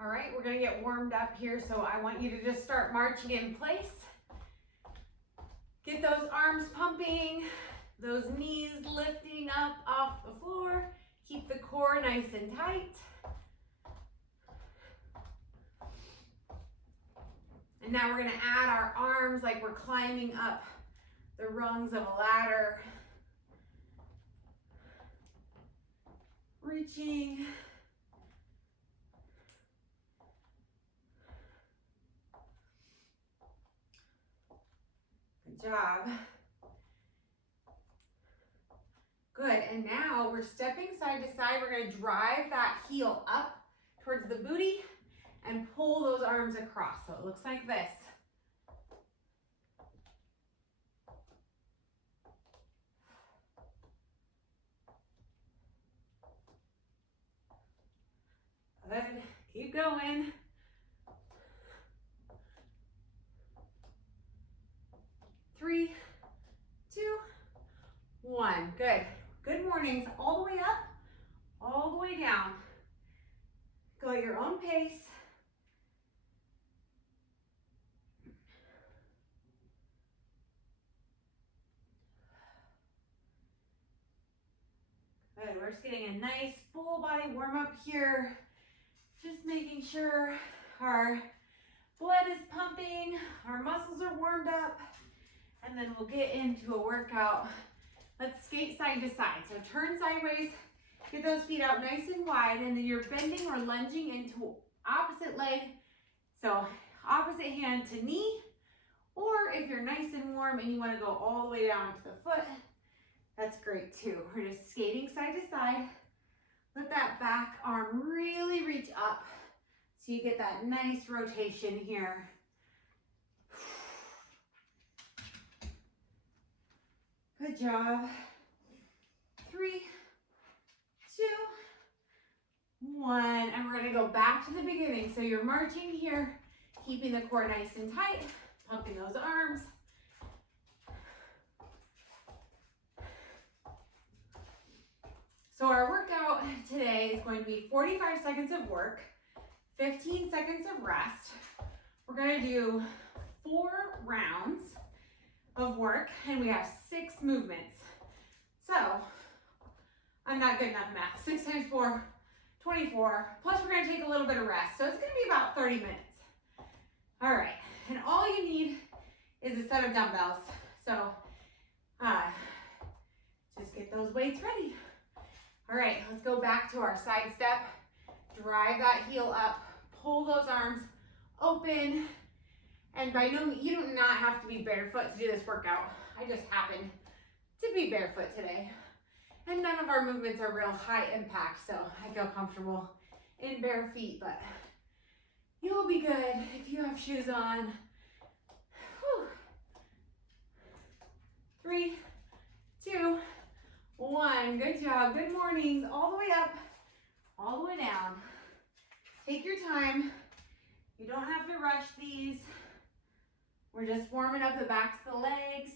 All right, we're gonna get warmed up here, so I want you to just start marching in place. Get those arms pumping, those knees lifting up off the floor. Keep the core nice and tight. And now we're gonna add our arms like we're climbing up the rungs of a ladder. Reaching. Good job. Good, and now we're stepping side to side. We're gonna drive that heel up towards the booty and pull those arms across. So it looks like this. Good, keep going. Three, two, one. Good. Good mornings. All the way up, all the way down. Go at your own pace. Good. We're just getting a nice full body warm up here. Just making sure our blood is pumping, our muscles are warmed up, and then we'll get into a workout. Let's skate side to side. So turn sideways, get those feet out nice and wide, and then you're bending or lunging into opposite leg. So opposite hand to knee, or if you're nice and warm and you want to go all the way down to the foot, that's great too. We're just skating side to side. Let that back arm really reach up so you get that nice rotation here. Good job. 3, 2, 1. And we're gonna go back to the beginning. So you're marching here, keeping the core nice and tight, pumping those arms. So our workout today is going to be 45 seconds of work, 15 seconds of rest. We're gonna do 4 rounds of work, and we have 6 movements. So, I'm not good enough at math. 6 times 4, 24. Plus we're gonna take a little bit of rest. So it's gonna be about 30 minutes. All right, and all you need is a set of dumbbells. So, just get those weights ready. All right, let's go back to our side step. Drive that heel up, pull those arms open. And by no means, you do not have to be barefoot to do this workout. I just happen to be barefoot today. And none of our movements are real high impact, so I feel comfortable in bare feet, but you'll be good if you have shoes on. Whew. 3, 2, 1. Good job. Good mornings. All the way up, all the way down. Take your time. You don't have to rush these. We're just warming up the backs of the legs.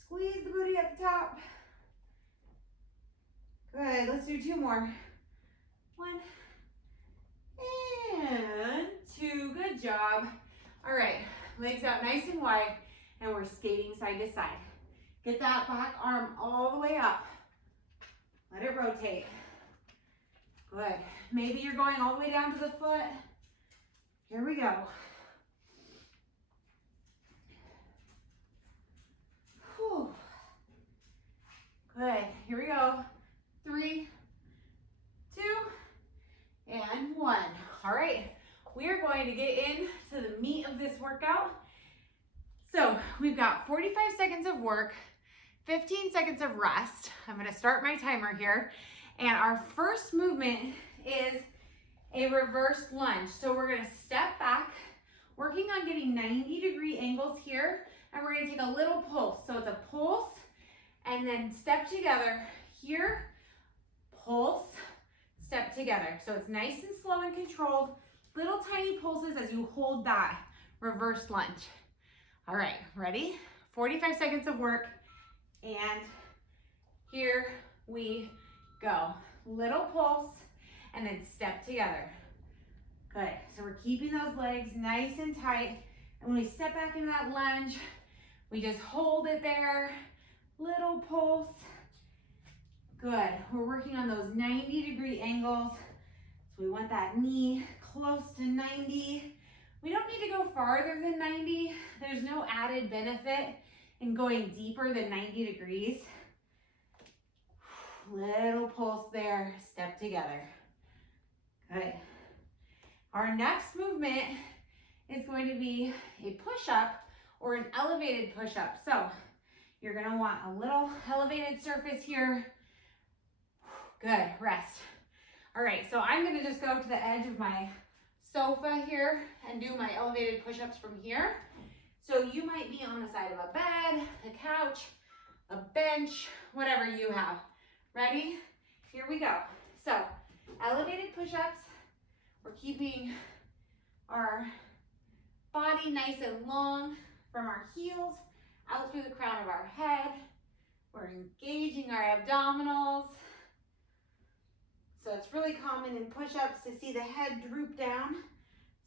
Squeeze the booty at the top. Good, let's do 2 more. 1 and 2, good job. All right, legs out nice and wide, and we're skating side to side. Get that back arm all the way up. Let it rotate. Good, maybe you're going all the way down to the foot. Here we go. Whew. Good, here we go. 3, 2, and 1. All right, we are going to get into the meat of this workout. So we've got 45 seconds of work, 15 seconds of rest. I'm gonna start my timer here. And our first movement is a reverse lunge. So we're gonna step back, working on getting 90-degree angles here, and we're gonna take a little pulse. So it's a pulse, and then step together here, pulse, step together. So it's nice and slow and controlled, little tiny pulses as you hold that reverse lunge. All right, ready? 45 seconds of work, and here we go. Little pulse, and then step together. Good. So we're keeping those legs nice and tight. And when we step back into that lunge, we just hold it there. Little pulse. Good. We're working on those 90-degree angles. So we want that knee close to 90. We don't need to go farther than 90. There's no added benefit in going deeper than 90 degrees. Little pulse there. Step together. Good. Our next movement is going to be a push-up or an elevated push-up. So you're going to want a little elevated surface here. Good, rest. All right, so I'm going to just go to the edge of my sofa here and do my elevated push-ups from here. So you might be on the side of a bed, a couch, a bench, whatever you have. Ready? Here we go. So elevated push-ups. We're keeping our body nice and long from our heels out through the crown of our head. We're engaging our abdominals. So it's really common in push-ups to see the head droop down.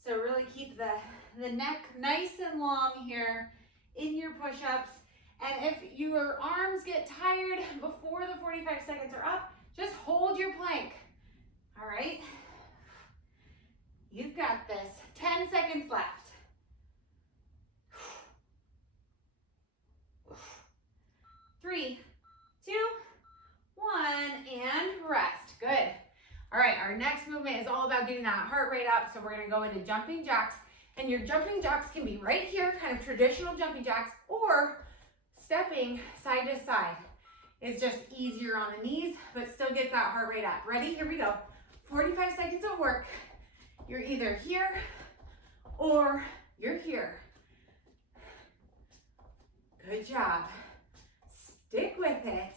So really keep the neck nice and long here in your push-ups. And if your arms get tired before the 45 seconds are up, just hold your plank. All right? You've got this. 10 seconds left. 3, 2, 1, and rest. Good. All right, our next movement is all about getting that heart rate up. So we're gonna go into jumping jacks. And your jumping jacks can be right here, kind of traditional jumping jacks, or stepping side to side. It's just easier on the knees, but still gets that heart rate up. Ready? Here we go. 45 seconds of work. You're either here or you're here. Good job. Stick with it.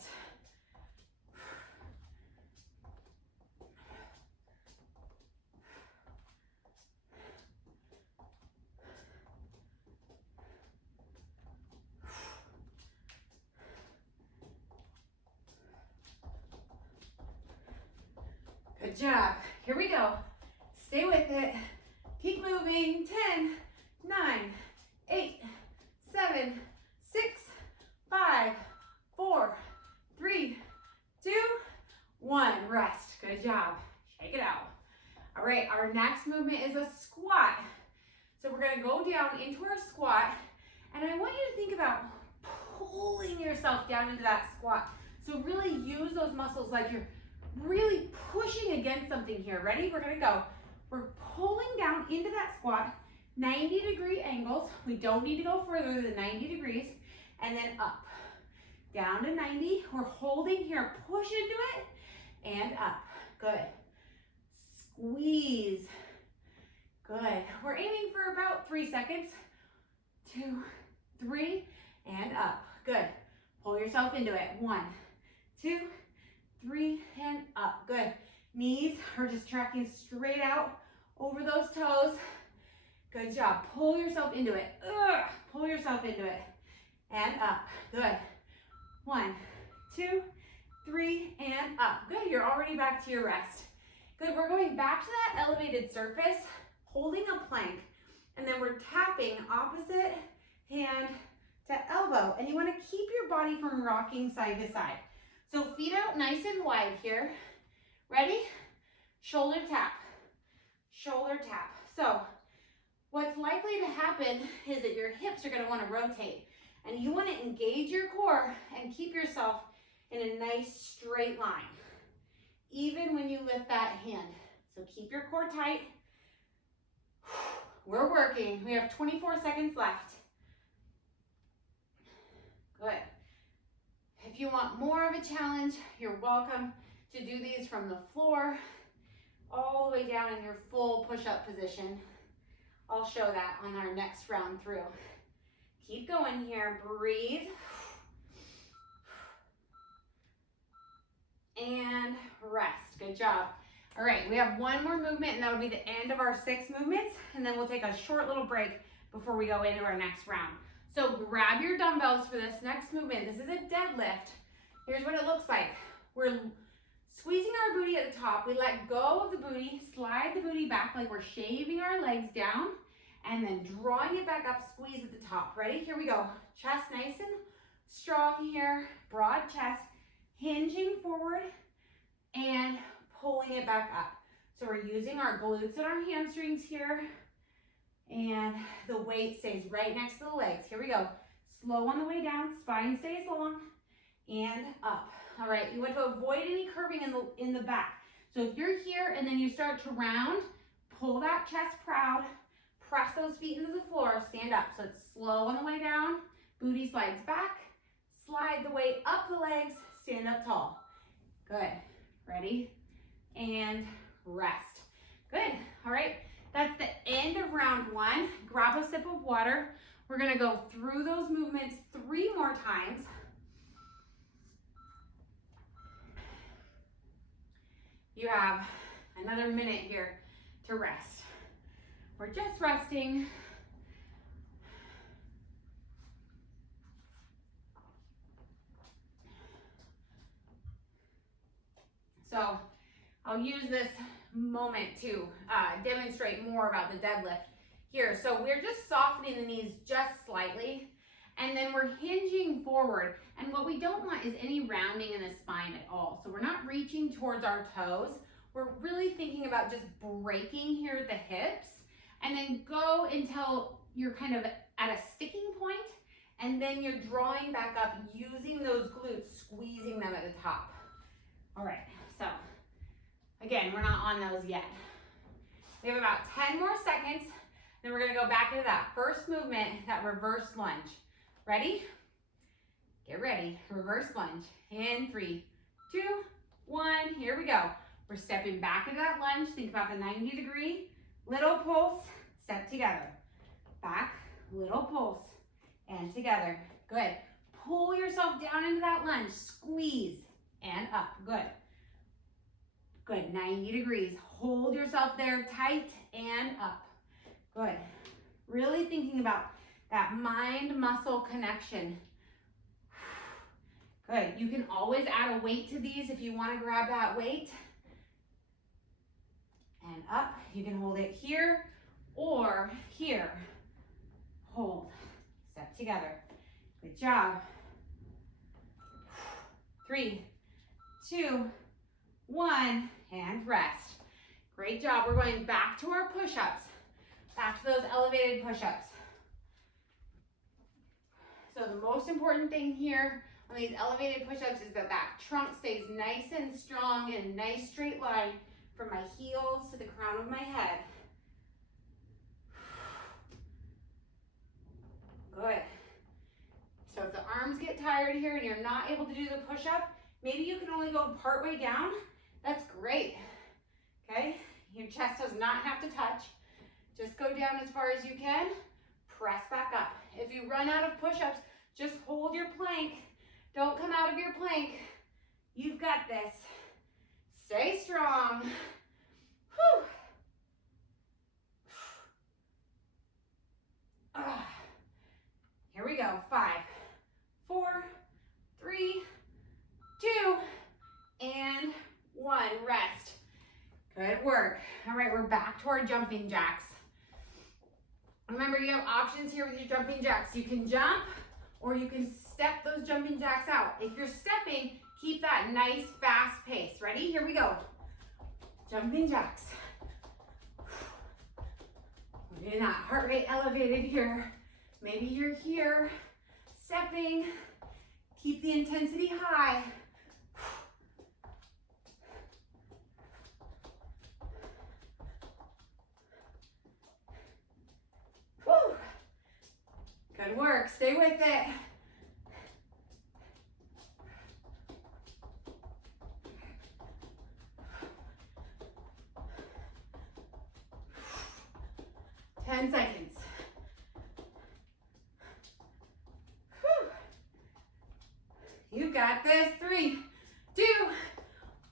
Good job. Here we go. Stay with it. Keep moving. 10, 9, 8, 7, 6, 5, 4, 3, 2, 1. Rest. Good job. Shake it out. All right, our next movement is a squat. So we're going to go down into our squat, and I want you to think about pulling yourself down into that squat. So really use those muscles like you're really pushing against something here. Ready? We're going to go. We're pulling down into that squat, 90-degree angles. We don't need to go further than 90 degrees, and then up. Down to 90. We're holding here. Push into it, and up. Good. Squeeze. Good. We're aiming for about 3 seconds. 2, 3, and up. Good. Pull yourself into it. 1, 2, 3, and up. Good. Knees are just tracking straight out over those toes. Good job. Pull yourself into it. Pull yourself into it. And up. Good. 1, 2, 3, and up. Good. You're already back to your rest. Good. We're going back to that elevated surface, holding a plank, and then we're tapping opposite hand to elbow. And you want to keep your body from rocking side to side. So feet out nice and wide here. Ready? Shoulder tap. Shoulder tap. So what's likely to happen is that your hips are going to want to rotate. And you want to engage your core and keep yourself in a nice straight line, even when you lift that hand. So keep your core tight. We're working. We have 24 seconds left. Good. If you want more of a challenge, you're welcome to do these from the floor all the way down in your full push-up position. I'll show that on our next round through. Keep going here. Breathe. And rest. Good job. All right, we have one more movement, and that'll be the end of our 6 movements, and then we'll take a short little break before we go into our next round. So grab your dumbbells for this next movement. This is a deadlift. Here's what it looks like. We're Squeezing our booty at the top, we let go of the booty, slide the booty back like we're shaving our legs down, and then drawing it back up, squeeze at the top. Ready? Here we go. Chest nice and strong here, broad chest, hinging forward and pulling it back up. So we're using our glutes and our hamstrings here, and the weight stays right next to the legs. Here we go. Slow on the way down, spine stays long, and up. All right, you want to avoid any curving in the back. So if you're here and then you start to round, pull that chest proud, press those feet into the floor, stand up. So it's slow on the way down, booty slides back, slide the weight up the legs, stand up tall. Good. Ready? And rest. Good. All right, that's the end of round one. Grab a sip of water. We're gonna go through those movements 3 more times. You have another minute here to rest. We're just resting. So I'll use this moment to demonstrate more about the deadlift here. So we're just softening the knees just slightly, and then we're hinging forward. And what we don't want is any rounding in the spine at all. So we're not reaching towards our toes. We're really thinking about just breaking here at the hips, and then go until you're kind of at a sticking point, and then you're drawing back up using those glutes, squeezing them at the top. All right, so again, we're not on those yet. We have about 10 more seconds, then we're gonna go back into that first movement, that reverse lunge. Ready? Get ready, reverse lunge. In 3, 2, 1, here we go. We're stepping back into that lunge. Think about the 90-degree, little pulse, step together. Back, little pulse, and together. Good. Pull yourself down into that lunge, squeeze, and up. Good. Good, 90 degrees. Hold yourself there tight and up. Good. Really thinking about that mind-muscle connection. Good. You can always add a weight to these if you want to grab that weight. And up. You can hold it here or here. Hold. Step together. Good job. 3, 2, 1, and rest. Great job. We're going back to our push-ups. Back to those elevated push-ups. So the most important thing here on these elevated push-ups is that that trunk stays nice and strong in a nice straight line from my heels to the crown of my head. Good. So if the arms get tired here and you're not able to do the push-up, maybe you can only go part way down. That's great. Okay? Your chest does not have to touch. Just go down as far as you can. Press back up. If you run out of push-ups, just hold your plank. Don't come out of your plank. You've got this. Stay strong. Whew. Here we go. 5, 4, 3, 2, and 1. Rest. Good work. All right, we're back to our jumping jacks. Remember, you have options here with your jumping jacks. You can jump or you can step those jumping jacks out. If you're stepping, keep that nice, fast pace. Ready? Here we go. Jumping jacks. We're getting that heart rate elevated here. Maybe you're here, stepping. Keep the intensity high. Whew. Good work. Stay with it. Ten seconds. Whew. You got this. 3, 2,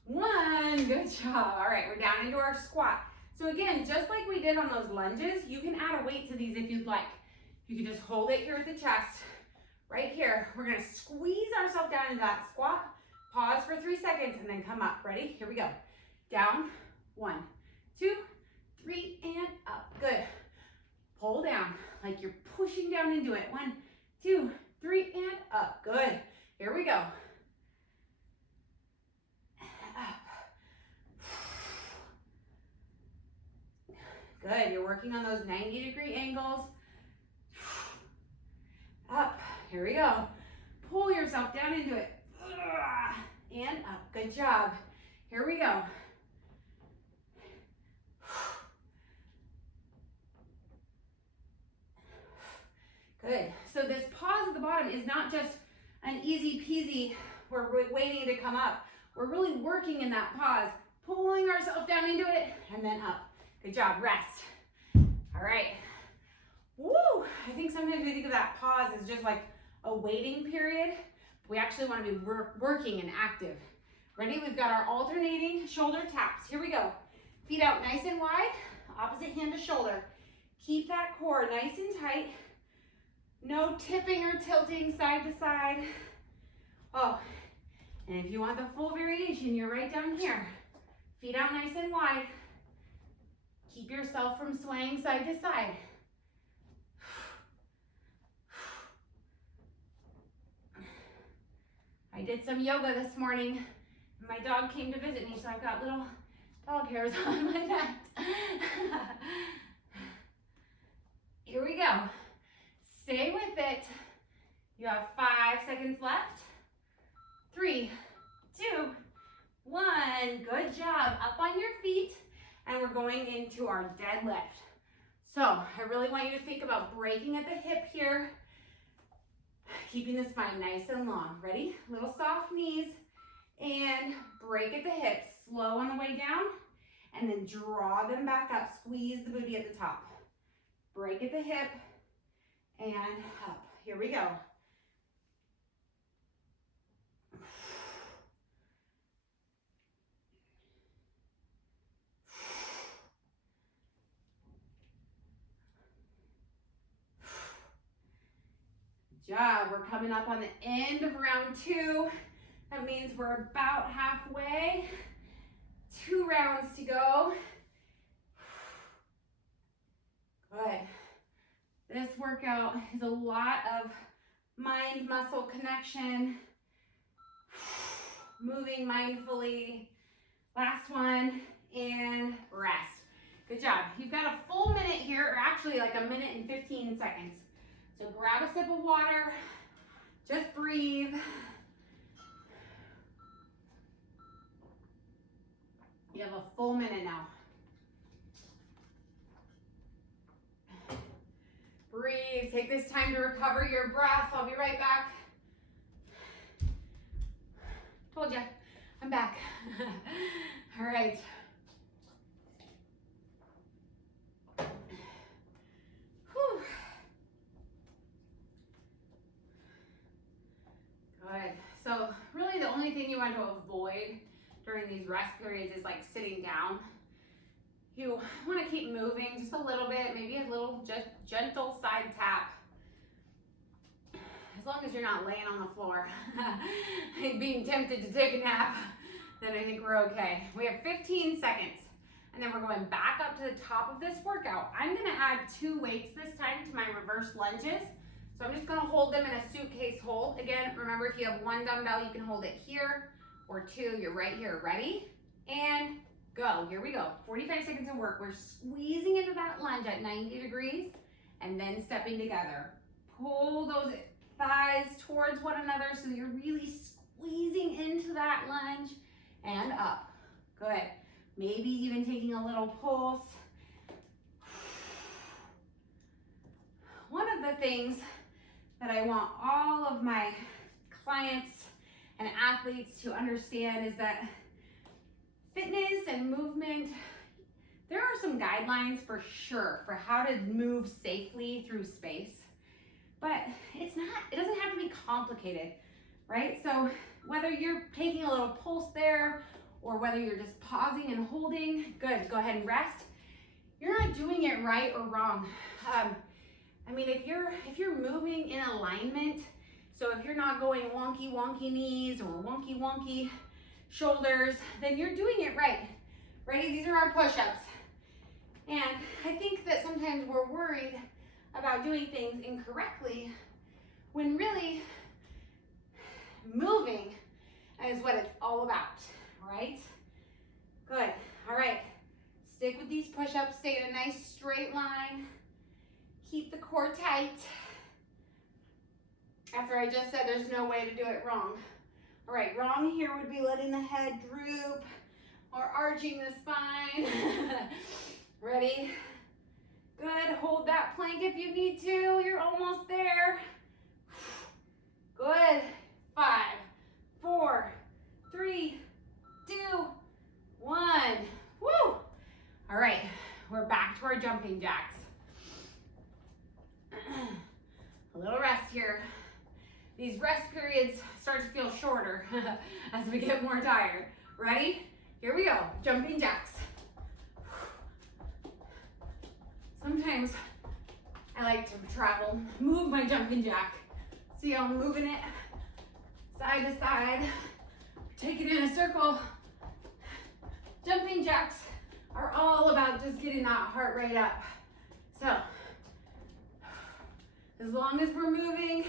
1. Good job. All right, we're down into our squat. So again, just like we did on those lunges, you can add a weight to these if you'd like. You can just hold it here at the chest. Right here. We're going to squeeze ourselves down into that squat. Pause for 3 seconds and then come up. Ready? Here we go. Down, 1, 2, 3, and up. Good. Pull down like you're pushing down into it. 1, 2, 3, and up. Good. Here we go. Up. Good. You're working on those 90-degree angles. Up. Here we go. Pull yourself down into it. And up. Good job. Here we go. Good. So this pause at the bottom is not just an easy peasy, we're waiting to come up. We're really working in that pause, pulling ourselves down into it and then up. Good job. Rest. All right. Woo! I think sometimes we think of that pause as just like a waiting period. We actually want to be working and active. Ready? We've got our alternating shoulder taps. Here we go. Feet out nice and wide, opposite hand to shoulder. Keep that core nice and tight. No tipping or tilting side to side. Oh, and if you want the full variation, you're right down here. Feet out nice and wide. Keep yourself from swaying side to side. I did some yoga this morning. My dog came to visit me, so I've got little dog hairs on my neck. Here we go. Stay with it. You have 5 seconds left. 3, 2, 1. Good job. Up on your feet. And we're going into our deadlift. So I really want you to think about breaking at the hip here. Keeping the spine nice and long. Ready? Little soft knees. And break at the hips. Slow on the way down. And then draw them back up. Squeeze the booty at the top. Break at the hip. And up. Here we go. Good job. We're coming up on the end of round 2. That means we're about halfway. 2 rounds to go. Good. This workout is a lot of mind-muscle connection, moving mindfully. Last one, and rest. Good job. You've got a full minute here, or actually like a minute and 15 seconds. So grab a sip of water, just breathe. You have a full minute now. Breathe, take this time to recover your breath. I'll be right back. Told ya, I'm back. All right. Whew. Good. So really the only thing you want to avoid during these rest periods is like sitting down. You want to keep moving just a little bit, maybe a little gentle side tap. As long as you're not laying on the floor being tempted to take a nap, then I think we're okay. We have 15 seconds, and then we're going back up to the top of this workout. I'm going to add 2 weights this time to my reverse lunges. So I'm just going to hold them in a suitcase hold. Again, remember, if you have 1 dumbbell, you can hold it here, or 2, you're right here. Ready? And go. Here we go. 45 seconds of work. We're squeezing into that lunge at 90 degrees and then stepping together. Pull those thighs towards one another so you're really squeezing into that lunge and up. Good. Maybe even taking a little pulse. One of the things that I want all of my clients and athletes to understand is that fitness and movement, there are some guidelines for sure for how to move safely through space, but it doesn't have to be complicated, right? So whether you're taking a little pulse there or whether you're just pausing and holding, good, go ahead and rest. You're not doing it right or wrong. I mean, if you're moving in alignment So if you're not going wonky, wonky knees or wonky, wonky shoulders, then you're doing it right. Ready? These are our push-ups. And I think that sometimes we're worried about doing things incorrectly when really moving is what it's all about, right? Good. All right. Stick with these push-ups. Stay in a nice straight line. Keep the core tight. After I just said there's no way to do it wrong. All right, wrong here would be letting the head droop or arching the spine. Ready? Good. Hold that plank if you need to. You're almost there. Good. 5, 4, 3, 2, 1. Woo! All right, we're back to our jumping jacks. A little rest here. These rest periods start to feel shorter as we get more tired. Ready? Here we go. Jumping jacks. Sometimes I like to travel, move my jumping jack. See how I'm moving it side to side, take it in a circle. Jumping jacks are all about just getting that heart rate up. So, as long as we're moving,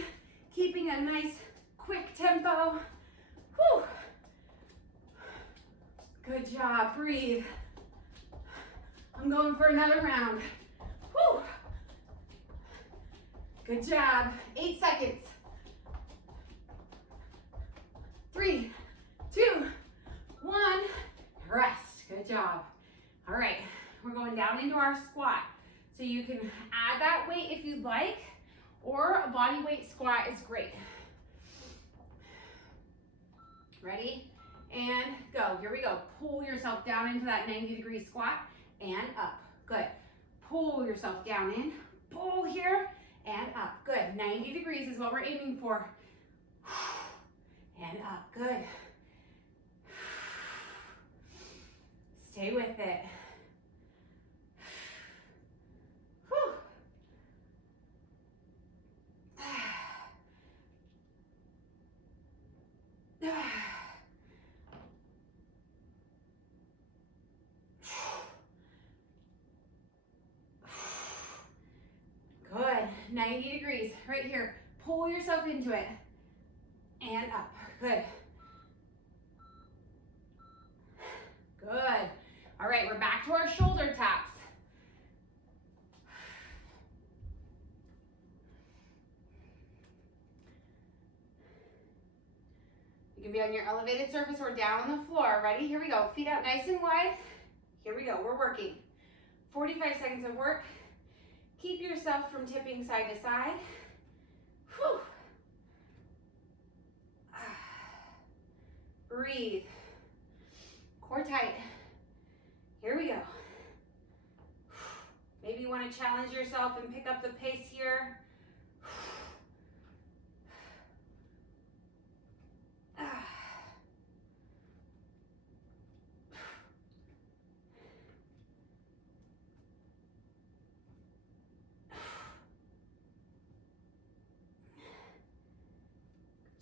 keeping a nice quick tempo. Whew. Good job, breathe. I'm going for another round. Whew. Good job, 8 seconds. 3, 2, 1, rest. Good job. All right, we're going down into our squat. So you can add that weight if you'd like, or a body weight squat is great. Ready? And go. Here we go. Pull yourself down into that 90-degree squat and up. Good. Pull yourself down in. Pull here and up. Good. 90 degrees is what we're aiming for. And up. Good. Stay with it. Whew. Good. 90 degrees right here. Pull yourself into it. And up. Good. Good. All right, we're back to our shoulder taps. You can be on your elevated surface or down on the floor. Ready? Here we go. Feet out nice and wide. Here we go. We're working. 45 seconds of work. Keep yourself from tipping side to side. Whew. Breathe. Core tight. Here we go. Maybe you want to challenge yourself and pick up the pace here.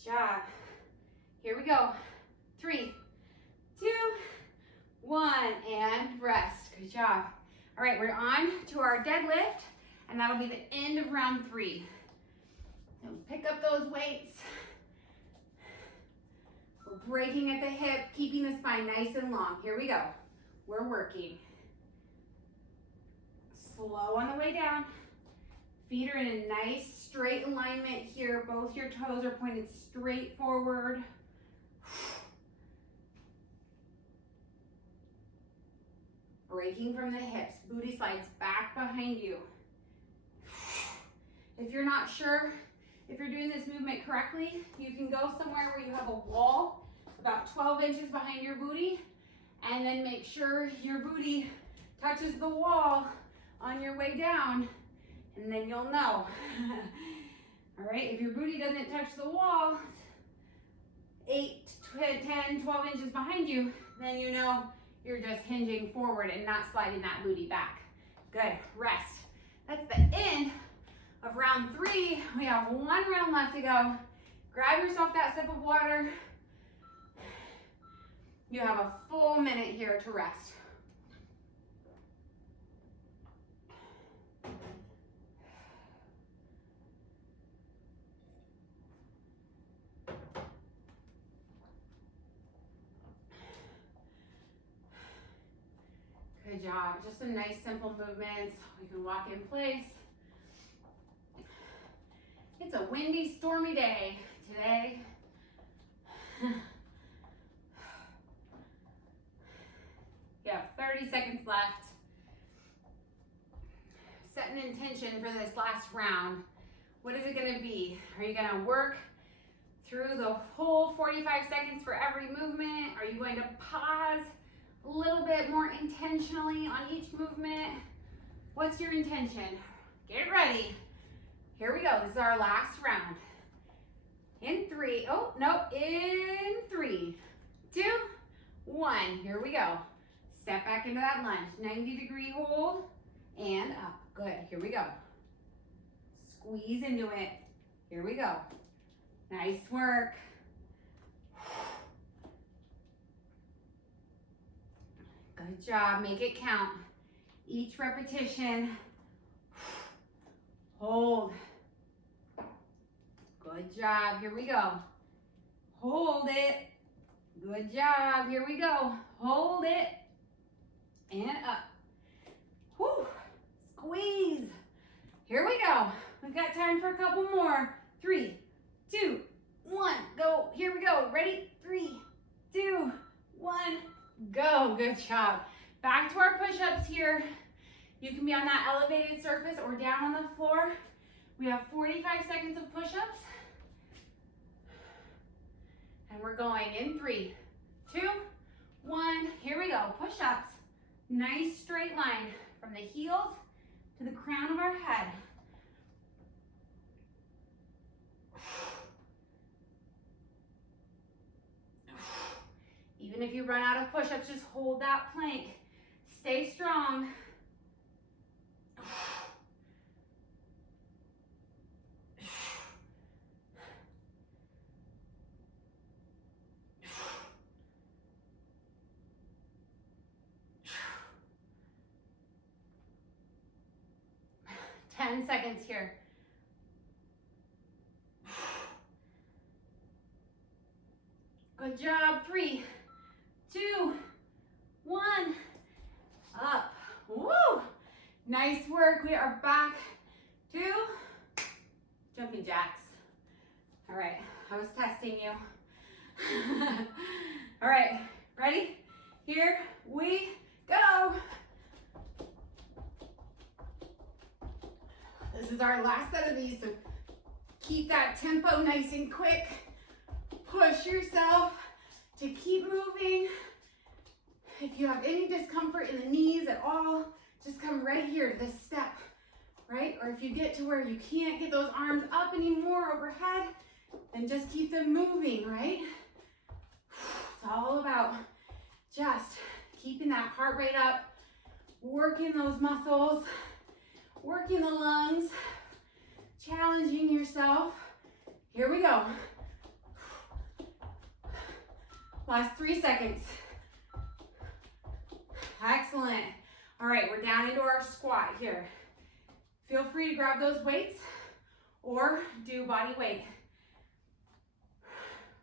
Good job. Here we go. 3, 2, 1, and rest. Good job. All right, we're on to our deadlift, and that'll be the end of round 3. So pick up those weights. We're breaking at the hip, keeping the spine nice and long. Here we go. We're working. Slow on the way down. Feet are in a nice straight alignment here. Both your toes are pointed straight forward. Breaking from the hips, booty slides back behind you. If you're not sure if you're doing this movement correctly, you can go somewhere where you have a wall about 12 inches behind your booty, and then make sure your booty touches the wall on your way down, and then you'll know. All right, if your booty doesn't touch the wall, 8, 10, 12 inches behind you, then you know you're just hinging forward and not sliding that booty back. Good, rest. That's the end of round 3. We have 1 round left to go. Grab yourself that sip of water. You have a full minute here to rest. Good job. Just some nice simple movements. You can walk in place. It's a windy, stormy day today. You have 30 seconds left. Set an intention for this last round. What is it going to be? Are you going to work through the whole 45 seconds for every movement? Are you going to pause a little bit more intentionally on each movement? What's your intention? Get ready. Here we go. This is our last round. In 3, oh, no, in 3, 2, 1. Here we go. Step back into that lunge. 90-degree hold and up. Good. Here we go. Squeeze into it. Here we go. Nice work. Good job. Make it count. Each repetition. Hold. Good job. Here we go. Hold it. Good job. Here we go. Hold it. And up. Whew. Squeeze. Here we go. We've got time for a couple more. 3, 2, 1. Go. Here we go. Ready? 3, 2, 1. Go. Good job. Back to our push-ups here. You can be on that elevated surface or down on the floor. We have 45 seconds of push-ups. And we're going in 3, 2, 1. Here we go. Push-ups. Nice straight line from the heels to the crown of our head. Even if you run out of push-ups, just hold that plank. Stay strong. 10 seconds here. Good job. 3, 2, 1. Up. Woo! Nice work. We are back to jumping jacks. All right. I was testing you. All right. Ready? Here we go. This is our last set of these, so keep that tempo nice and quick. Push yourself to keep moving. If you have any discomfort in the knees at all, just come right here to this step, right? Or if you get to where you can't get those arms up anymore overhead, then just keep them moving, right? It's all about just keeping that heart rate up, working those muscles, working the lungs, challenging yourself. Here we go. Last 3 seconds. Excellent. All right, we're down into our squat here. Feel free to grab those weights or do body weight.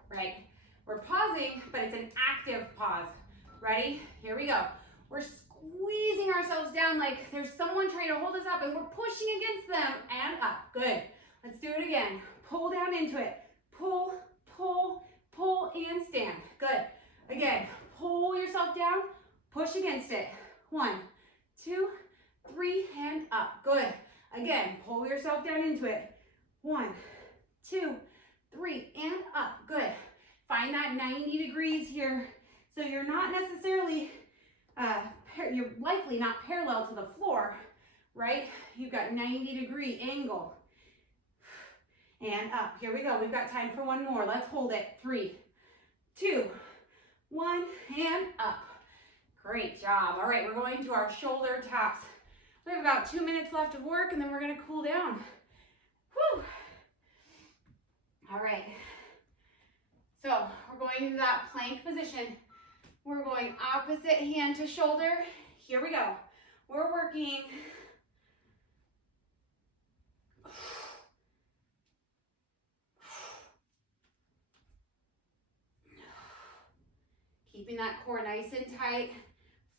Right, we're pausing, but it's an active pause. Ready? Here we go. We're squeezing ourselves down like there's someone trying to hold us up and we're pushing against them and up. Good. Let's do it again. Pull down into it. Pull, pull, pull, and stand. Good. Again, pull yourself down, push against it. 1, 2, 3, and up. Good. Again, pull yourself down into it. 1, 2, 3, and up. Good. Find that 90 degrees here. So you're not necessarily, you're likely not parallel to the floor, right? You've got 90-degree angle. And up. Here we go. We've got time for one more. Let's hold it. 3, 2, 1, and up. Great job. All right, we're going to our shoulder taps. We have about 2 minutes left of work, and then we're going to cool down. Whew. All right. So we're going into that plank position. We're going opposite hand to shoulder. Here we go. We're working keeping that core nice and tight,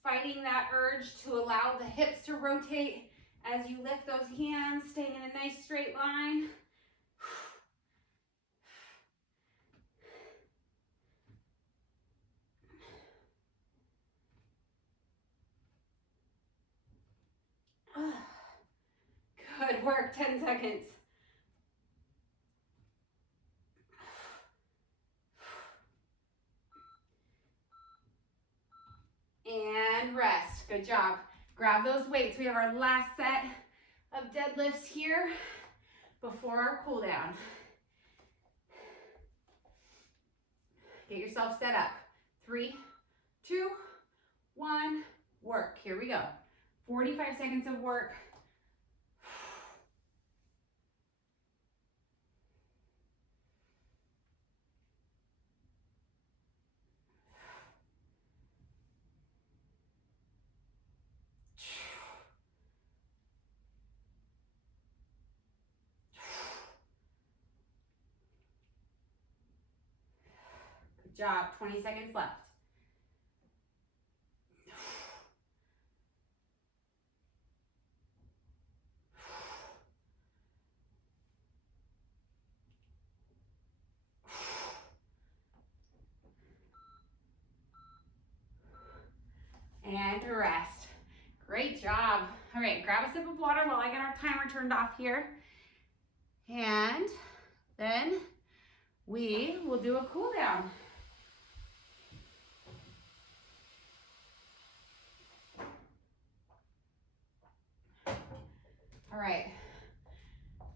fighting that urge to allow the hips to rotate as you lift those hands, staying in a nice straight line. Good work, 10 seconds. And rest, good job. Grab those weights. We have our last set of deadlifts here before our cool down. Get yourself set up. 3, 2, 1, work. Here we go. 45 seconds of work. Good job. 20 seconds left. And rest. Great job. All right, grab a sip of water while I get our timer turned off here. And then we will do a cool down. All right,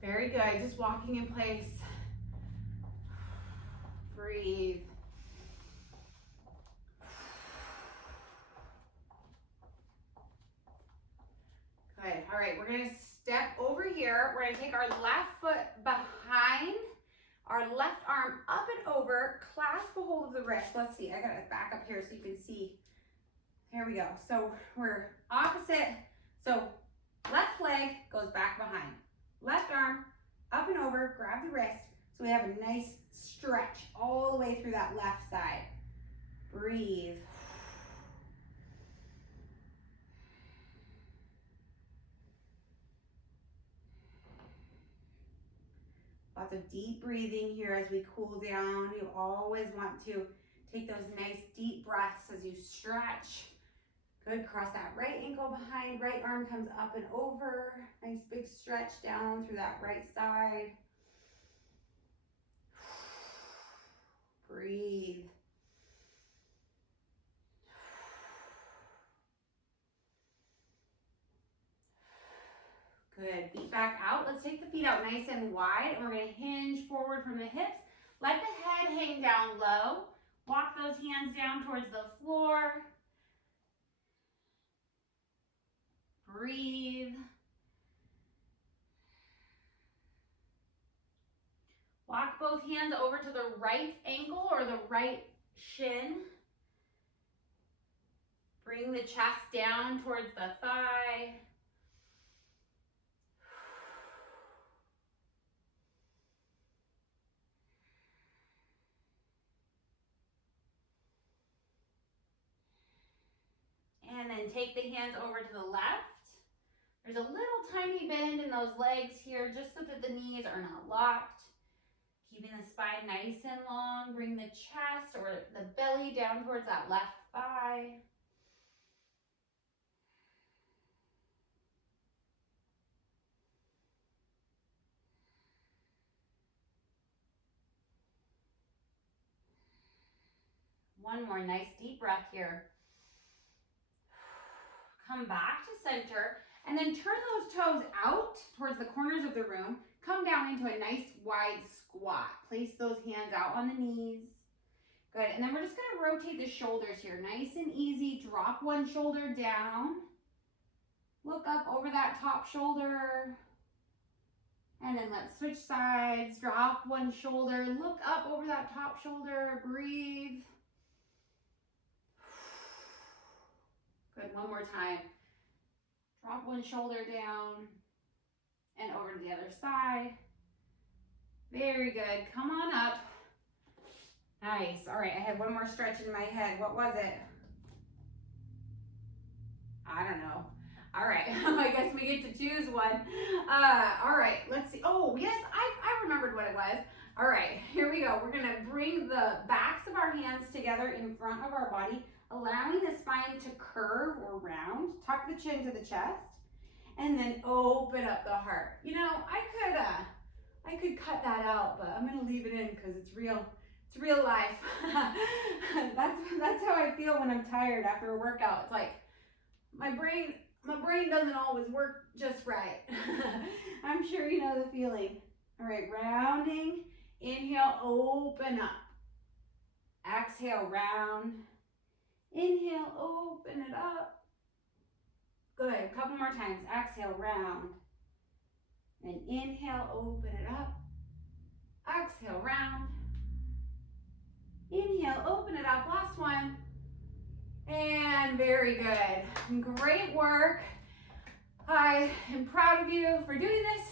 very good. Just walking in place. Breathe. Good. All right, we're gonna step over here. We're gonna take our left foot behind our left arm, up and over, clasp a hold of the wrist. Let's see, I gotta back up here so you can see. Here we go. So we're opposite. So left leg goes back behind. Left arm, up and over, grab the wrist. So we have a nice stretch all the way through that left side. Breathe. Lots of deep breathing here as we cool down. You always want to take those nice deep breaths as you stretch. Good, cross that right ankle behind, right arm comes up and over. Nice big stretch down through that right side. Breathe. Good, feet back out. Let's take the feet out nice and wide, and we're gonna hinge forward from the hips. Let the head hang down low. Walk those hands down towards the floor. Breathe. Walk both hands over to the right ankle or the right shin. Bring the chest down towards the thigh. And then take the hands over to the left. There's a little tiny bend in those legs here just so that the knees are not locked. Keeping the spine nice and long. Bring the chest or the belly down towards that left thigh. One more nice deep breath here. Come back to center and then turn those toes out towards the corners of the room. Come down into a nice wide squat. Place those hands out on the knees. Good, and then we're just gonna rotate the shoulders here. Nice and easy, drop one shoulder down. Look up over that top shoulder. And then let's switch sides, drop one shoulder, look up over that top shoulder, breathe. Good, one more time. Drop one shoulder down and over to the other side. Very good, come on up. Nice, all right, I had one more stretch in my head. What was it? I don't know. All right, I guess we get to choose one. All right, let's see. Oh, yes, I remembered what it was. All right, here we go. We're gonna bring the backs of our hands together in front of our body, allowing the spine to curve or round. Tuck the chin to the chest, and then open up the heart. You know, I could cut that out, but I'm gonna leave it in because it's real. It's real life. That's how I feel when I'm tired after a workout. It's like my brain doesn't always work just right. I'm sure you know the feeling. All right, rounding. Inhale, open up. Exhale, round. Inhale, open it up. Good, a couple more times. Exhale, round. And inhale, open it up. Exhale, round. Inhale, open it up. Last one. And very good. Great work. I am proud of you for doing this,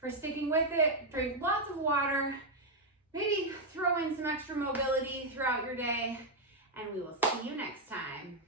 for sticking with it. Drink lots of water. Maybe throw in some extra mobility throughout your day. And we will see you next time.